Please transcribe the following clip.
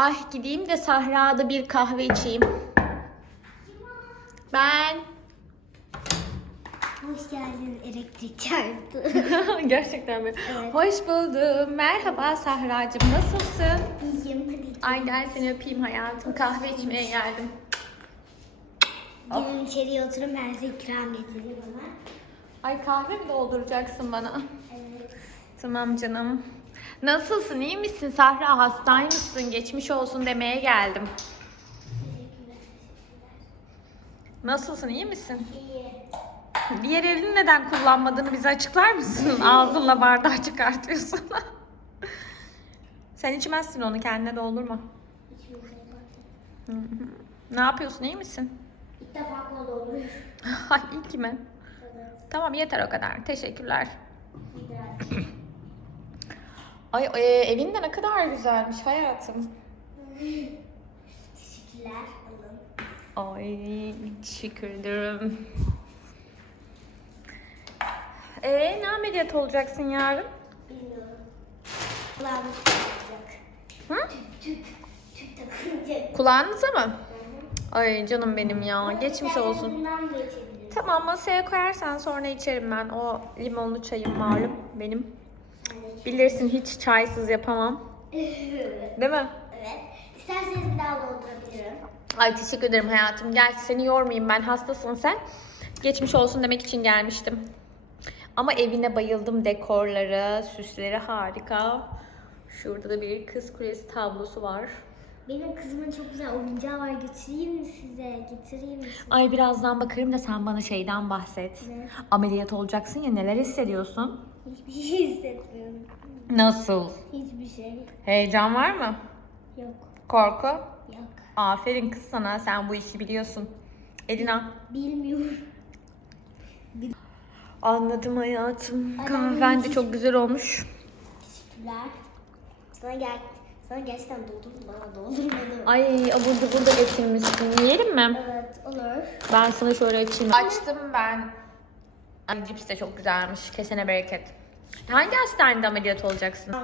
Ay gideyim de Sahra'da bir kahve içeyim. Ben. Hoş geldin elektrik çarptı. Gerçekten mi? Evet. Hoş buldum. Merhaba Sahra'cığım. Nasılsın? İyiyim hadi. Ay gel seni öpeyim hayatım. Kahve içmeye geldim. Gelin içeriye oturun ben size ikram getireyim ona. Ay kahve mi dolduracaksın bana? Evet. Tamam canım. Nasılsın? iyi misin? Sahra hastaymışsın. Geçmiş olsun demeye geldim. Nasılsın? iyi misin? İyi. Diğer elini neden kullanmadığını bize açıklar mısın? Ağzınla bardağı çıkartıyorsun. Sen içmezsin onu kendine doldurma. Ne yapıyorsun? iyi misin? İlk defa kola oluyor. Ay iyi ki mi? Evet. Tamam yeter o kadar. Teşekkürler. Ay e, evin de ne kadar güzelmiş hayatım. Teşekkürler. Alın. Ay teşekkür ederim. Ee, ne ameliyat olacaksın yarın? Bilmiyorum. Kulağım takılacak. Hı? Tüp, tüp takılacak. Kulağınıza mı? Hı hı. Ay canım benim ya. Geçmiş Sen olsun. Tamam masaya koyarsan sonra içerim ben. O limonlu çayım malum benim. Bilirsin hiç çaysız yapamam. Değil mi? Evet. İsterseniz bir daha doldurabilirim. Ay teşekkür ederim hayatım. Gel seni yormayayım ben. Hastasın sen. Geçmiş olsun demek için gelmiştim. Ama evine bayıldım. Dekorları, süsleri harika. Şurada da bir kız kulesi tablosu var. Benim kızımın çok güzel oyuncağı var. Götüreyim mi size? Getireyim mi size? Ay birazdan bakarım da sen bana şeyden bahset. Ne? Ameliyat olacaksın ya neler hissediyorsun? Hiçbir şey hissetmiyorum. Nasıl? Hiçbir şey. Heyecan var mı? Yok. Korku? Yok. Aferin kız sana. Sen bu işi biliyorsun. Elina. Bilmiyorum. Anladım hayatım. Ay, Kahven de çok güzel olmuş. Teşekkürler. Sana gel sana gerçekten doldurdum bana doldurmadım. Ay abur cubur da getirmişsin. Yiyelim mi? Evet olur. Ben sana şöyle açayım. Açtım ben. Ay cips de çok güzelmiş. Kesene bereket. Hangi hastanede ameliyat olacaksın?